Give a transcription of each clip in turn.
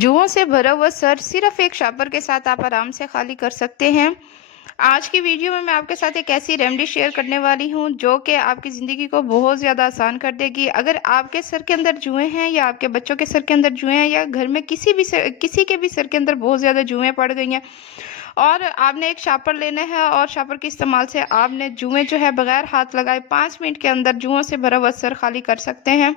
जुओं से भरा हुआ सर सिर्फ एक शापर के साथ आप आराम से खाली कर सकते हैं। आज की वीडियो में मैं आपके साथ एक ऐसी रेमेडी शेयर करने वाली हूं जो कि आपकी ज़िंदगी को बहुत ज़्यादा आसान कर देगी। अगर आपके सर के अंदर जुएं हैं या आपके बच्चों के सर के अंदर जुएं हैं या घर में किसी के भी सर के अंदर बहुत ज़्यादा जुएं पड़ गई हैं और आपने एक शापर लेना है और शापर के इस्तेमाल से आपने जुएं जो है बगैर हाथ लगाए 5 मिनट के अंदर जुओं से भरा हुआ सर खाली कर सकते हैं।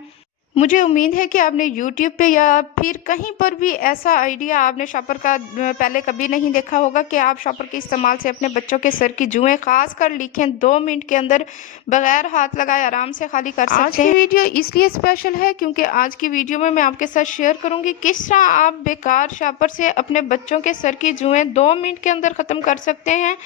मुझे उम्मीद है कि आपने YouTube पे या फिर कहीं पर भी ऐसा आइडिया आपने शॉपर का पहले कभी नहीं देखा होगा कि आप शॉपर के इस्तेमाल से अपने बच्चों के सर की जुएं खास कर लिखें 2 मिनट के अंदर बगैर हाथ लगाए आराम से खाली कर सकते हैं। आज की वीडियो इसलिए स्पेशल है क्योंकि आज की वीडियो में मैं आपके साथ शेयर करूंगी किस तरह आप बेकार शॉपर से अपने बच्चों के सर की जुएं 2 मिनट के अंदर ख़त्म कर सकते हैं।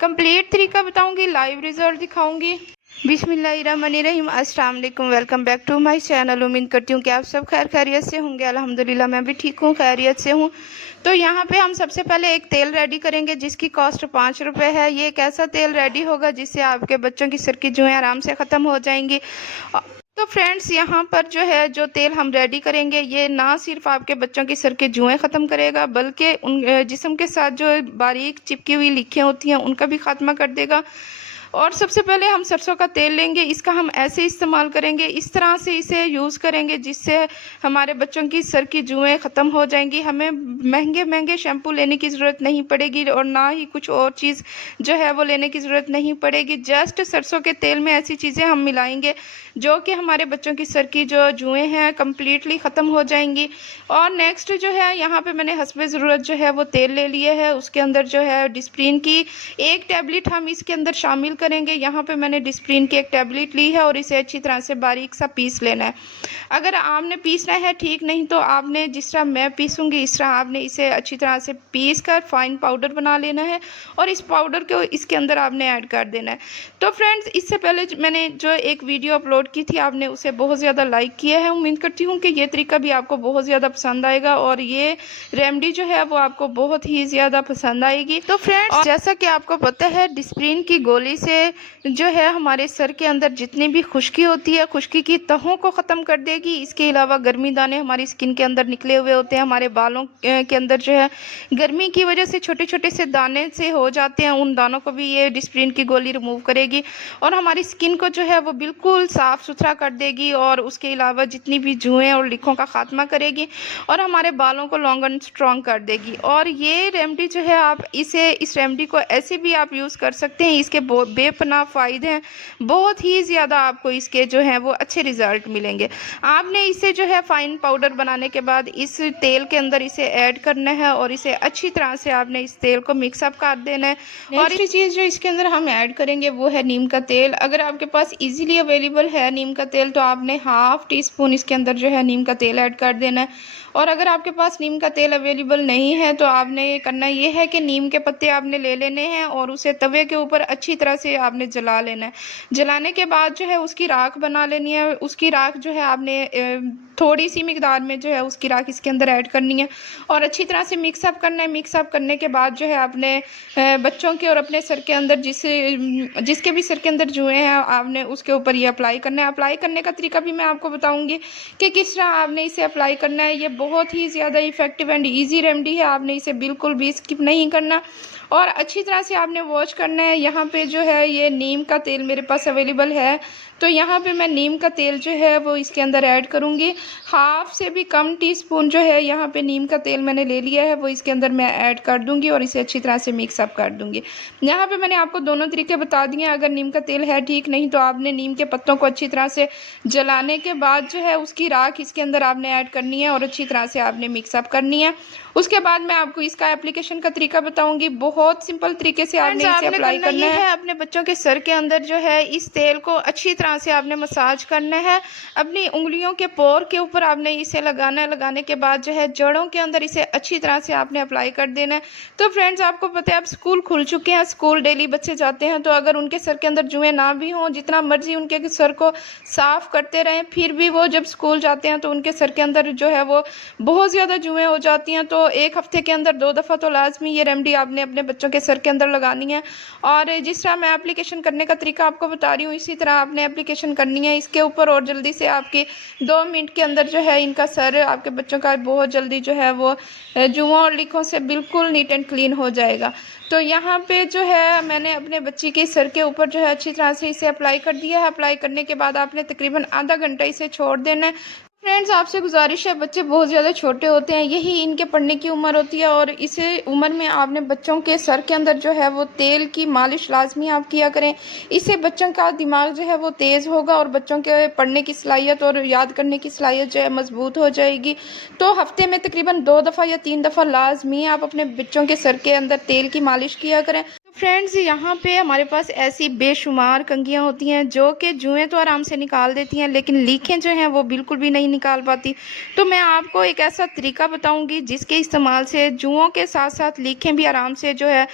कंप्लीट तरीका बताऊंगी, लाइव रिजल्ट दिखाऊंगी। बिस्मिल्लाहिर्रहमानिर्रहीम, अस्सलाम वालेकुम, welcome back to my channel. उम्मीद करती हूँ कि आप सब खैर खैरियत से होंगे। अल्हम्दुलिल्लाह मैं भी ठीक हूँ, खैरियत से हूँ। तो यहाँ पे हम सबसे पहले एक तेल रेडी करेंगे जिसकी कॉस्ट 5 रुपये है। ये एक ऐसा तेल रेडी होगा जिससे आपके बच्चों की सर की जुएं आराम से ख़त्म हो जाएंगी। तो फ्रेंड्स, यहाँ पर जो तेल हम रेडी करेंगे ये ना सिर्फ आपके बच्चों की सर के जुएं ख़त्म करेगा बल्कि उन जिस्म के साथ जो बारीक चिपकी हुई लिखें होती हैं उनका भी खात्मा कर देगा। और सबसे पहले हम सरसों का तेल लेंगे, इसका हम ऐसे इस्तेमाल करेंगे, इस तरह से इसे यूज़ करेंगे जिससे हमारे बच्चों की सर की जुएं ख़त्म हो जाएंगी। हमें महंगे महंगे शैम्पू लेने की ज़रूरत नहीं पड़ेगी और ना ही कुछ और चीज़ जो है वो लेने की ज़रूरत नहीं पड़ेगी। जस्ट सरसों के तेल में ऐसी चीज़ें हम मिलाएंगे जो कि हमारे बच्चों की सर की जो जुएँ हैं कम्प्लीटली ख़त्म हो जाएंगी। और नेक्स्ट जो है यहाँ पे मैंने हस्बे ज़रूरत जो है वो तेल ले लिए है, उसके अंदर जो है डिस्प्रिन की एक टैबलेट हम इसके अंदर शामिल करेंगे। यहाँ पे मैंने डिस्प्रिन की एक टैबलेट ली है और इसे अच्छी तरह से बारीक सा पीस लेना है। अगर आपने पीसना है ठीक, नहीं तो आपने जिस तरह मैं पीसूँगी इस तरह आपने इसे अच्छी तरह से पीस कर फाइन पाउडर बना लेना है और इस पाउडर को इसके अंदर आपने ऐड कर देना है। तो फ्रेंड्स, इससे पहले मैंने जो एक वीडियो अपलोड की थी आपने उसे बहुत ज़्यादा लाइक किया है। उम्मीद करती हूँ कि ये तरीका भी आपको बहुत ज़्यादा पसंद आएगा और ये रेमेडी जो है वो आपको बहुत ही ज़्यादा पसंद आएगी। तो फ्रेंड्स, जैसा कि आपको पता है डिस्प्रिन की गोली से जो है हमारे सर के अंदर जितनी भी खुश्की होती है खुश्की की तहों को ख़त्म कर देगी। इसके अलावा गर्मी दाने हमारी स्किन के अंदर निकले हुए होते हैं, हमारे बालों के अंदर जो है गर्मी की वजह से छोटे छोटे से दाने से हो जाते हैं, उन दानों को भी ये डिस्प्रिन की गोली रिमूव करेगी और हमारी स्किन को जो है वो बिल्कुल साफ़ सुथरा कर देगी और उसके अलावा जितनी भी जुएँ और लिखों का खात्मा करेगी और हमारे बालों को लॉन्ग एंड स्ट्रॉन्ग कर देगी। और ये रेमेडी जो है आप इस रेमेडी को ऐसे भी आप यूज़ कर सकते हैं, इसके बेपनाह फ़ायदे हैं, बहुत ही ज़्यादा आपको इसके जो हैं वो अच्छे रिज़ल्ट मिलेंगे। आपने इसे जो है फ़ाइन पाउडर बनाने के बाद इस तेल के अंदर इसे ऐड करना है और इसे अच्छी तरह से आपने इस तेल को मिक्सअप कर देना है। और एक चीज़ जो इसके अंदर हम ऐड करेंगे वो है नीम का तेल। अगर आपके पास इजीली अवेलेबल है नीम का तेल तो आपने हाफ़ टी स्पून इसके अंदर जो है नीम का तेल ऐड कर देना है। और अगर आपके पास नीम का तेल अवेलेबल नहीं है तो आपने करना ये है कि नीम के पत्ते आपने ले लेने हैं और उसे तवे के ऊपर अच्छी तरह से आपने जला लेना है। जलाने के बाद जो है उसकी राख बना लेनी है। उसकी राख जो है आपने थोड़ी सी मिकदार में जो है उसकी राख इसके अंदर ऐड करनी है और अच्छी तरह से मिक्सअप करना है। मिक्सअप करने के बाद जो है अपने बच्चों के और अपने सर के अंदर जिसके भी सर के अंदर जुएँ हैं आपने उसके ऊपर ये अप्लाई करना है। अप्लाई करने का तरीका भी मैं आपको बताऊँगी कि किस तरह आपने इसे अप्लाई करना है। ये बहुत ही ज़्यादा इफ़ेक्टिव एंड ईजी रेमेडी है, आपने इसे बिल्कुल भी स्किप नहीं करना और अच्छी तरह से आपने वॉश करना है। यहाँ पे जो है ये नीम का तेल मेरे पास अवेलेबल है तो यहाँ पे मैं नीम का तेल जो है वो इसके अंदर ऐड करूँगी। हाफ़ से भी कम टीस्पून जो है यहाँ पे नीम का तेल मैंने ले लिया है वो इसके अंदर मैं ऐड कर दूँगी और इसे अच्छी तरह से मिक्सअप कर दूँगी। यहाँ पे मैंने आपको दोनों तरीके बता दिए हैं। अगर नीम का तेल है ठीक, नहीं तो आपने नीम के पत्तों को अच्छी तरह से जलाने के बाद जो है उसकी राख इसके अंदर आपने ऐड करनी है और अच्छी तरह से आपने मिक्सअप करनी है। उसके बाद मैं आपको इसका एप्लीकेशन का तरीका बताऊंगी। बहुत सिंपल तरीके से आपने इसे अप्लाई करना है। अपने बच्चों के सर के अंदर जो है इस तेल को अच्छी तरह से आपने मसाज करना है। अपनी उंगलियों के पोर के ऊपर आपने इसे लगाना है। लगाने के बाद जो है जड़ों के अंदर इसे अच्छी तरह से आपने अप्लाई कर देना है। तो फ्रेंड्स, आपको पता है अब स्कूल खुल चुके हैं, स्कूल डेली बच्चे जाते हैं, तो अगर उनके सर के अंदर जुएँ ना भी हों, जितना मर्जी उनके सर को साफ़ करते रहें, फिर भी वो जब स्कूल जाते हैं तो उनके सर के अंदर जो है वो बहुत ज़्यादा जुएँ हो जाती हैं। तो एक हफ्ते के अंदर 2 दफ़ा तो लाजमी ये रेमेडी आपने अपने बच्चों के सर के अंदर लगानी है। और जिस तरह मैं एप्लीकेशन करने का तरीका आपको बता रही हूँ इसी तरह आपने एप्लीकेशन करनी है इसके ऊपर और जल्दी से आपके 2 मिनट के अंदर जो है इनका सर आपके बच्चों का बहुत जल्दी जो है वो जुओं और लीखों से बिल्कुल नीट एंड क्लीन हो जाएगा। तो यहाँ पे जो है मैंने अपने बच्ची के सर के ऊपर जो है अच्छी तरह से इसे अप्लाई कर दिया है। अप्लाई करने के बाद आपने तकरीबन आधा घंटा इसे छोड़ देना है। फ्रेंड्स, आपसे गुजारिश है, बच्चे बहुत ज़्यादा छोटे होते हैं, यही इनके पढ़ने की उम्र होती है और इसे उम्र में आपने बच्चों के सर के अंदर जो है वो तेल की मालिश लाजमी आप किया करें। इससे बच्चों का दिमाग जो है वो तेज़ होगा और बच्चों के पढ़ने की सलाहियत और याद करने की सलाहियत जो है मजबूत हो जाएगी। तो हफ्ते में तकरीबन 2 दफ़ा या 3 दफ़ा लाजमी आप अपने बच्चों के सर के अंदर तेल की मालिश किया करें। फ्रेंड्स, यहाँ पे हमारे पास ऐसी बेशुमार कंघियाँ होती हैं जो कि जुएँ तो आराम से निकाल देती हैं, लेकिन लीखें जो हैं वो बिल्कुल भी नहीं निकाल पाती। तो मैं आपको एक ऐसा तरीका बताऊंगी जिसके इस्तेमाल से जुओं के साथ साथ लीखें भी आराम से जो है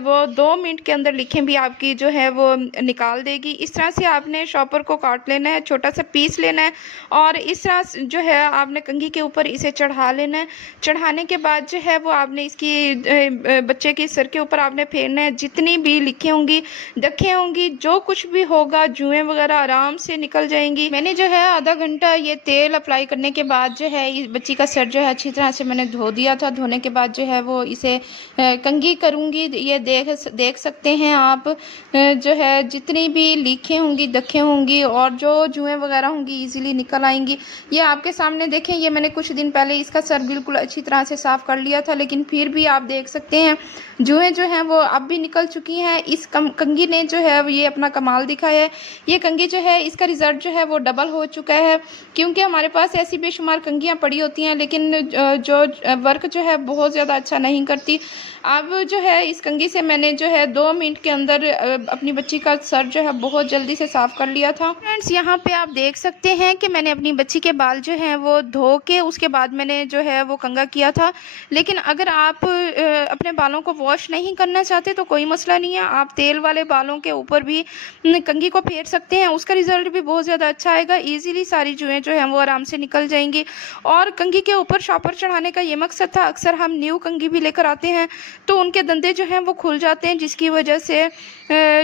वो 2 मिनट के अंदर लीखें भी आपकी जो है वो निकाल देगी। इस तरह से आपने शॉपर को काट लेना है, छोटा सा पीस लेना है और इस तरह जो है आपने कंघी के ऊपर इसे चढ़ा लेना है। चढ़ाने के बाद जो है वो आपने इसकी बच्चे के सर के ऊपर आपने फेरना है। जितनी भी लिखी होंगी, दखें होंगी, जो कुछ भी होगा, जुएं वगैरह आराम से निकल जाएंगी। मैंने जो है आधा घंटा ये तेल अप्लाई करने के बाद जो है इस बच्ची का सर जो है अच्छी तरह से मैंने धो दिया था। धोने के बाद जो है वो इसे कंघी करूँगी। ये देख सकते हैं आप जो है जितनी भी लीखें होंगी, दखें होंगी और जो जुएं वगैरह होंगी ईजिली निकल आएंगी। ये आपके सामने देखें, ये मैंने कुछ दिन पहले इसका सर बिल्कुल अच्छी तरह से साफ़ कर लिया था, लेकिन फिर भी आप देख सकते हैं जुएं जो हैं वो अब भी निकल चुकी हैं। इस कंघी ने जो है ये अपना कमाल दिखाया है। ये कंघी जो है इसका रिज़ल्ट जो है वो डबल हो चुका है, क्योंकि हमारे पास ऐसी बेशुमार कंघियाँ पड़ी होती हैं लेकिन जो वर्क जो है बहुत ज़्यादा अच्छा नहीं करती। अब जो है इस कंघी से मैंने जो है 2 मिनट के अंदर अपनी बच्ची का सर जो है बहुत जल्दी से साफ़ कर लिया था। फ्रेंड्स, यहाँ पे आप देख सकते हैं कि मैंने अपनी बच्ची के बाल जो हैं वो धो के उसके बाद मैंने जो है वो कंघा किया था। लेकिन अगर आप अपने बालों को वॉश नहीं करना चाहते तो कोई मसला नहीं है, आप तेल वाले बालों के ऊपर भी कंघी को फेर सकते हैं, उसका रिज़ल्ट भी बहुत ज़्यादा अच्छा आएगा। ईजिली सारी जुएँ जो हैं वो आराम से निकल जाएंगी। और कंघी के ऊपर शॉपर चढ़ाने का ये मकसद था, अक्सर हम न्यू कंघी भी लेकर आते हैं तो उनके दंदे जो हैं वो खुल जाते हैं, जिसकी वजह से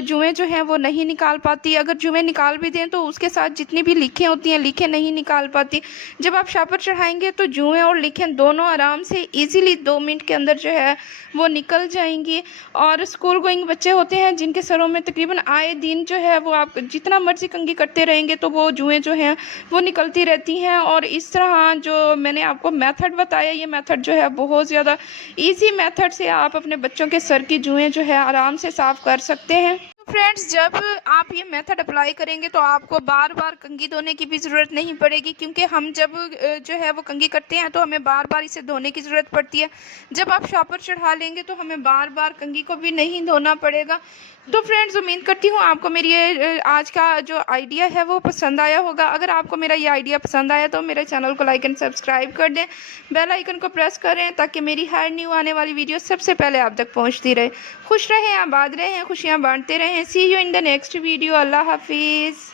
जुएँ जो हैं वो नहीं निकाल पाती। अगर जुएँ निकाल भी दें तो उसके साथ जितनी भी लीखें होती हैं, लीखें नहीं निकाल पाती। जब आप शॉपर चढ़ाएंगे तो जुएँ और लीखें दोनों आराम से ईजिली 2 मिनट के अंदर जो है वो निकल जाएंगी। और स्कूल गोइंग बच्चे होते हैं जिनके सरों में तकरीबन आए दिन जो है वो आप जितना मर्जी कंघी करते रहेंगे तो वो जुएँ जो हैं वो निकलती रहती हैं। और इस तरह जो मैंने आपको मेथड बताया, ये मेथड जो है बहुत ज़्यादा ईजी मेथड से आप अपने बच्चों के सर की जुएँ जो है आराम से साफ़ कर सकते हैं। फ्रेंड्स, जब आप ये मेथड अप्लाई करेंगे तो आपको बार बार कंघी धोने की भी ज़रूरत नहीं पड़ेगी, क्योंकि हम जब जो है वो कंघी करते हैं तो हमें बार बार इसे धोने की ज़रूरत पड़ती है। जब आप शॉपर चढ़ा लेंगे तो हमें बार बार कंघी को भी नहीं धोना पड़ेगा। तो फ्रेंड्स, उम्मीद करती हूँ आपको मेरी ये आज का जो आइडिया है वो पसंद आया होगा। अगर आपको मेरा ये आइडिया पसंद आया तो मेरे चैनल को लाइक एंड सब्सक्राइब कर दें, बेल आइकन को प्रेस करें ताकि मेरी हर न्यू आने वाली वीडियो सबसे पहले आप तक पहुँचती रहे। खुश रहें, आबाद रहें, खुशियाँ बांटते रहें। See you in the next video. अल्लाह हाफिज़।